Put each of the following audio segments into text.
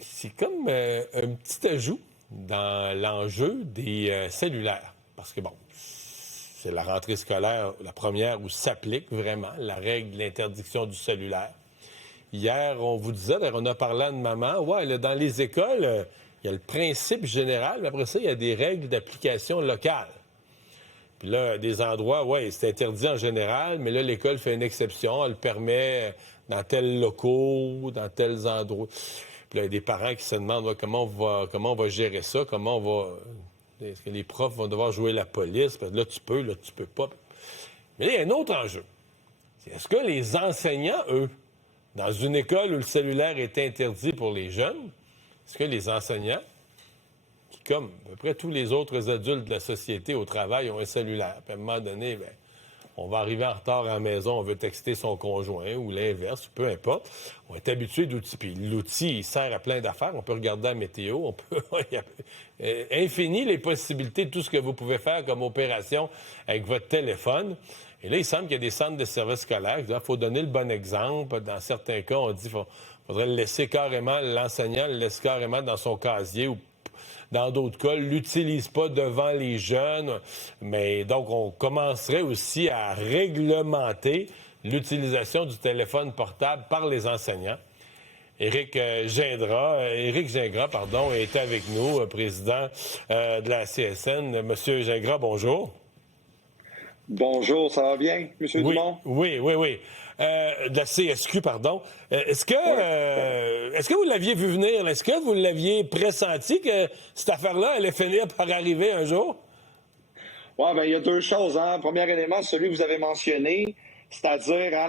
c'est comme un petit ajout dans l'enjeu des cellulaires. Parce que, bon, c'est la rentrée scolaire, la première où s'applique vraiment la règle de l'interdiction du cellulaire. Hier, on vous disait, on a parlé à une maman, ouais, là, dans les écoles, il y a le principe général, mais après ça, il y a des règles d'application locale. Puis là, des endroits, ouais, c'est interdit en général, mais là, l'école fait une exception. Elle permet dans tels locaux, dans tels endroits. Puis là, il y a des parents qui se demandent ouais, comment on va gérer ça, comment on va... Est-ce que les profs vont devoir jouer la police? Parce que là, tu peux pas. Mais là, il y a un autre enjeu. Est-ce que les enseignants, eux, dans une école où le cellulaire est interdit pour les jeunes, est-ce que les enseignants, qui, comme à peu près tous les autres adultes de la société au travail, ont un cellulaire. Puis à un moment donné, bien, on va arriver en retard à la maison, on veut texter son conjoint ou l'inverse, peu importe. On est habitué d'outils. Puis l'outil, il sert à plein d'affaires. On peut regarder la météo, on peut... Il y a infini les possibilités de tout ce que vous pouvez faire comme opération avec votre téléphone. Et là, il semble qu'il y a des centres de services scolaires. Il faut donner le bon exemple. Dans certains cas, on dit qu'il faudrait le laisser carrément, l'enseignant le laisse carrément dans son casier ou dans d'autres cas, l'utilise pas devant les jeunes. Mais donc, on commencerait aussi à réglementer l'utilisation du téléphone portable par les enseignants. Éric Gingras, est avec nous, président de la CSN. Monsieur Gingras, bonjour. Bonjour, ça va bien, M. Dumont? Oui. De la CSQ, pardon. Est-ce que vous l'aviez vu venir? Est-ce que vous l'aviez pressenti que cette affaire-là allait finir par arriver un jour? Oui, bien, il y a deux choses. Premier élément, celui que vous avez mentionné, c'est-à-dire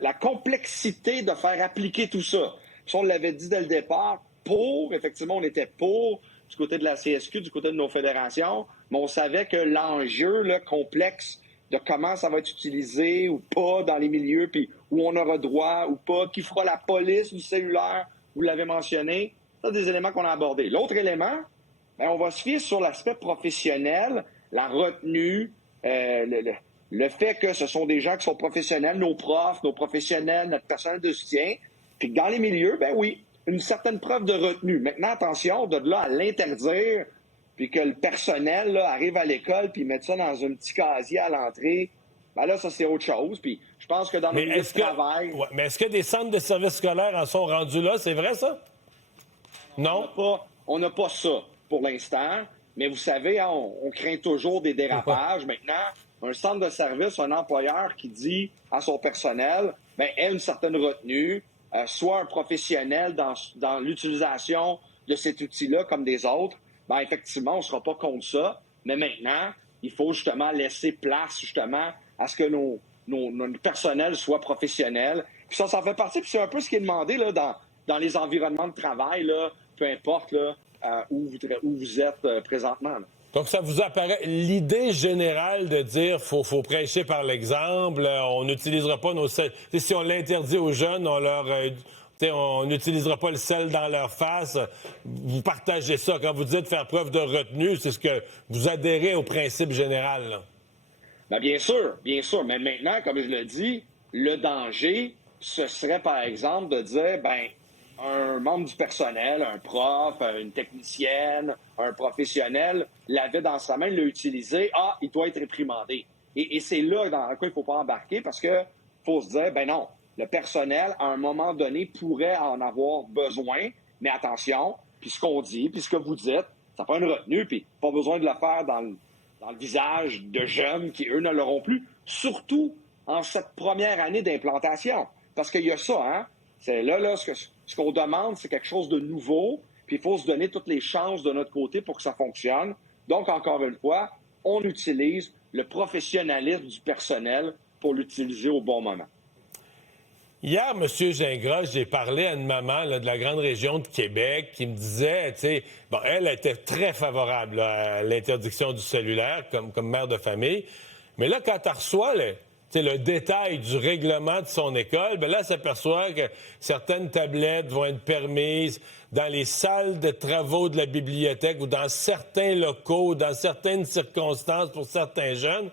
la complexité de faire appliquer tout ça. Si on l'avait dit dès le départ, effectivement, on était pour du côté de la CSQ, du côté de nos fédérations, mais on savait que l'enjeu complexe de comment ça va être utilisé ou pas dans les milieux, puis où on aura droit ou pas, qui fera la police du cellulaire, vous l'avez mentionné, c'est des éléments qu'on a abordés. L'autre élément, bien, on va se fier sur l'aspect professionnel, la retenue, le fait que ce sont des gens qui sont professionnels, nos profs, nos professionnels, notre personnel de soutien, puis que dans les milieux, ben oui, une certaine preuve de retenue. Maintenant, attention, de là à l'interdire, puis que le personnel là, arrive à l'école puis mette ça dans un petit casier à l'entrée, ben là, ça, c'est autre chose. Puis je pense que dans le milieu de travail... Ouais, mais est-ce que des centres de services scolaires en sont rendus là? C'est vrai, ça? Non? On n'a pas ça pour l'instant, mais vous savez, on craint toujours des dérapages. Maintenant, un centre de service, un employeur qui dit à son personnel, bien, ait une certaine retenue, soit un professionnel dans l'utilisation de cet outil-là comme des autres, bien, effectivement, on ne sera pas contre ça. Mais maintenant, il faut justement laisser place justement à ce que nos personnels soient professionnels. Puis ça fait partie, puis c'est un peu ce qui est demandé là, dans les environnements de travail, là, peu importe là, où vous êtes présentement. Là. Donc, ça vous apparaît l'idée générale de dire faut prêcher par l'exemple, on n'utilisera pas nos... Si on l'interdit aux jeunes, on n'utilisera pas le sel dans leur face. Vous partagez ça. Quand vous dites faire preuve de retenue, c'est ce que vous adhérez au principe général. Là. Bien, bien sûr. Mais maintenant, comme je le dis, le danger, ce serait, par exemple, de dire, ben, un membre du personnel, un prof, une technicienne, un professionnel, l'avait dans sa main, l'a utilisé, il doit être réprimandé. Et c'est là dans quoi il ne faut pas embarquer parce que faut se dire, ben non, le personnel, à un moment donné, pourrait en avoir besoin, mais attention, puis ce qu'on dit, puis ce que vous dites, ça prend une retenue, puis pas besoin de le faire dans le visage de jeunes qui, eux, ne l'auront plus, surtout en cette première année d'implantation. Parce qu'il y a ça, hein? C'est là ce qu'on demande, c'est quelque chose de nouveau, puis il faut se donner toutes les chances de notre côté pour que ça fonctionne. Donc, encore une fois, on utilise le professionnalisme du personnel pour l'utiliser au bon moment. Hier, M. Gingras, j'ai parlé à une maman là, de la grande région de Québec qui me disait, tu sais, bon, elle était très favorable là, à l'interdiction du cellulaire comme mère de famille, mais là, quand elle reçoit le détail du règlement de son école, bien là, elle s'aperçoit que certaines tablettes vont être permises dans les salles de travaux de la bibliothèque ou dans certains locaux, dans certaines circonstances pour certains jeunes.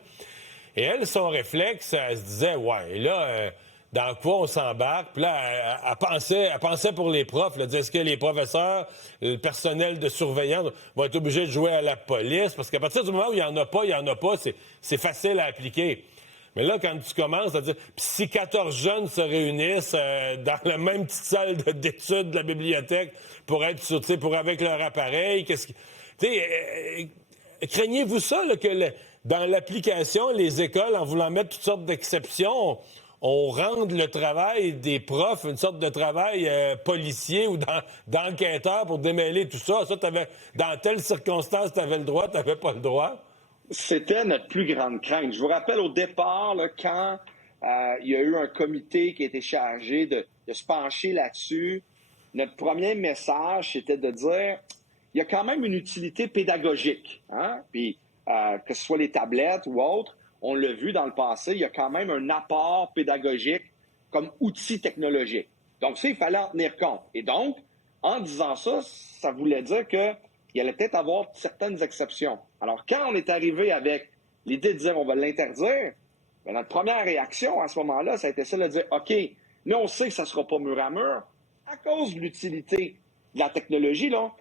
Et elle, son réflexe, elle se disait, ouais, là... dans quoi on s'embarque. Puis là, elle pensait pour les profs. Elle disait, est-ce que les professeurs, le personnel de surveillance vont être obligés de jouer à la police? Parce qu'à partir du moment où il n'y en a pas, c'est facile à appliquer. Mais là, quand tu commences à dire, puis si 14 jeunes se réunissent dans la même petite salle d'études de la bibliothèque pour être pour avec leur appareil, craignez-vous ça, là, dans l'application, les écoles, en voulant mettre toutes sortes d'exceptions, on rende le travail des profs une sorte de travail policier ou d'enquêteur pour démêler tout ça. Ça, dans telle circonstance, tu avais le droit, tu n'avais pas le droit. C'était notre plus grande crainte. Je vous rappelle au départ, là, quand il y a eu un comité qui a été chargé de se pencher là-dessus, notre premier message, c'était de dire il y a quand même une utilité pédagogique. Hein? Puis, que ce soit les tablettes ou autres, on l'a vu dans le passé, il y a quand même un apport pédagogique comme outil technologique. Donc, ça, il fallait en tenir compte. Et donc, en disant ça, ça voulait dire qu'il allait peut-être avoir certaines exceptions. Alors, quand on est arrivé avec l'idée de dire on va l'interdire, bien, notre première réaction à ce moment-là, ça a été ça de dire OK, mais on sait que ça ne sera pas mur à mur à cause de l'utilité de la technologie. Là.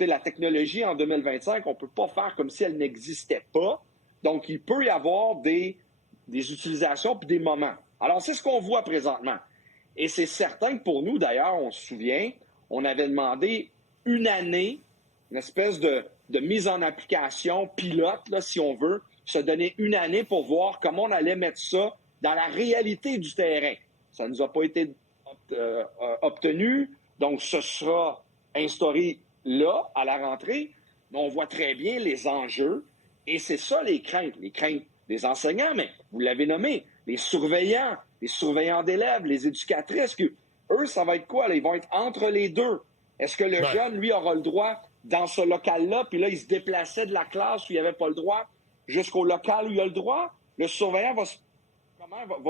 La technologie en 2025, on ne peut pas faire comme si elle n'existait pas. Donc, il peut y avoir des utilisations puis des moments. Alors, c'est ce qu'on voit présentement. Et c'est certain que pour nous, d'ailleurs, on se souvient, on avait demandé une année, une espèce de mise en application pilote, là, si on veut, se donner une année pour voir comment on allait mettre ça dans la réalité du terrain. Ça ne nous a pas été obtenu, donc ce sera instauré là, à la rentrée, mais on voit très bien les enjeux, et c'est ça les craintes des enseignants, mais vous l'avez nommé, les surveillants d'élèves, les éducatrices, que eux, ça va être quoi? Là? Ils vont être entre les deux. Est-ce que le jeune, lui, aura le droit dans ce local-là, puis là, il se déplaçait de la classe où il n'y avait pas le droit jusqu'au local où il a le droit? Le surveillant va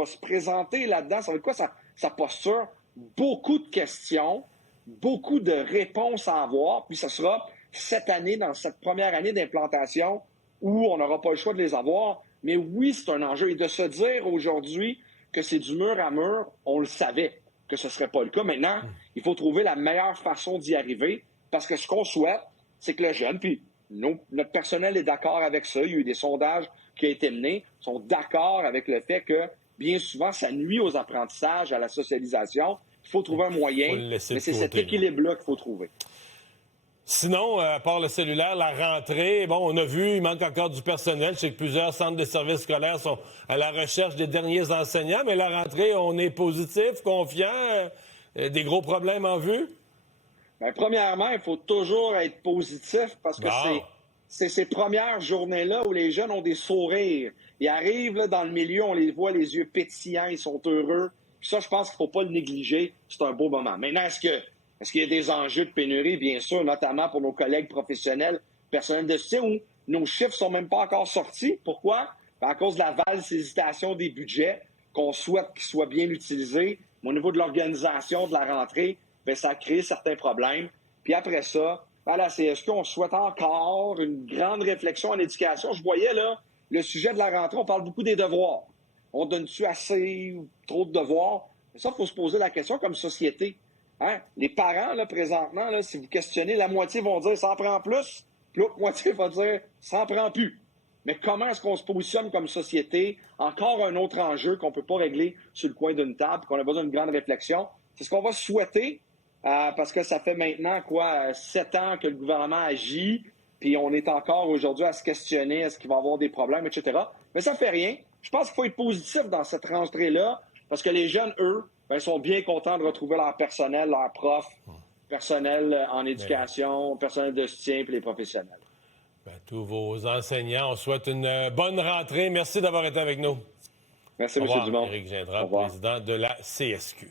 se présenter là-dedans? Ça va être quoi sa posture? Beaucoup de questions, beaucoup de réponses à avoir, puis ce sera cette année, dans cette première année d'implantation, où on n'aura pas le choix de les avoir. Mais oui, c'est un enjeu. Et de se dire aujourd'hui que c'est du mur à mur, on le savait que ce ne serait pas le cas. Maintenant, il faut trouver la meilleure façon d'y arriver, parce que ce qu'on souhaite, c'est que le jeune, puis notre personnel est d'accord avec ça, il y a eu des sondages qui ont été menés, sont d'accord avec le fait que, bien souvent, ça nuit aux apprentissages, à la socialisation. Il faut trouver un moyen, mais c'est cet équilibre-là qu'il faut trouver. Sinon, à part le cellulaire, la rentrée, bon, on a vu, il manque encore du personnel. Je sais que plusieurs centres de services scolaires sont à la recherche des derniers enseignants, mais la rentrée, on est positif, confiant, des gros problèmes en vue? Bien, premièrement, il faut toujours être positif parce que c'est ces premières journées-là où les jeunes ont des sourires. Ils arrivent là, dans le milieu, on les voit, les yeux pétillants, ils sont heureux. Puis ça, je pense qu'il ne faut pas le négliger. C'est un beau moment. Maintenant, est-ce qu'il y a des enjeux de pénurie? Bien sûr, notamment pour nos collègues professionnels, personnels de soutien, où nos chiffres ne sont même pas encore sortis. Pourquoi? Bien, à cause de la valse hésitation des budgets, qu'on souhaite qu'ils soient bien utilisés. Mais au niveau de l'organisation de la rentrée, bien, ça a créé certains problèmes. Puis après ça, à la CSQ, on souhaite encore une grande réflexion en éducation. Je voyais là, le sujet de la rentrée, on parle beaucoup des devoirs. On donne-tu assez ou trop de devoirs? Mais ça, il faut se poser la question comme société. Hein? Les parents, là, présentement, là, si vous questionnez, la moitié vont dire « ça en prend plus », puis l'autre moitié va dire « ça en prend plus ». Mais comment est-ce qu'on se positionne comme société? Encore un autre enjeu qu'on ne peut pas régler sur le coin d'une table, qu'on a besoin d'une grande réflexion. C'est ce qu'on va souhaiter, parce que ça fait maintenant, 7 ans que le gouvernement agit, puis on est encore aujourd'hui à se questionner, est-ce qu'il va y avoir des problèmes, etc. Mais ça ne fait rien. Je pense qu'il faut être positif dans cette rentrée-là, parce que les jeunes, eux, bien, sont bien contents de retrouver leur personnel, leurs profs, personnel en éducation, personnel de soutien et les professionnels. Bien, tous vos enseignants, on souhaite une bonne rentrée. Merci d'avoir été avec nous. Merci, M. Dumont. Éric Gingras, président de la CSQ.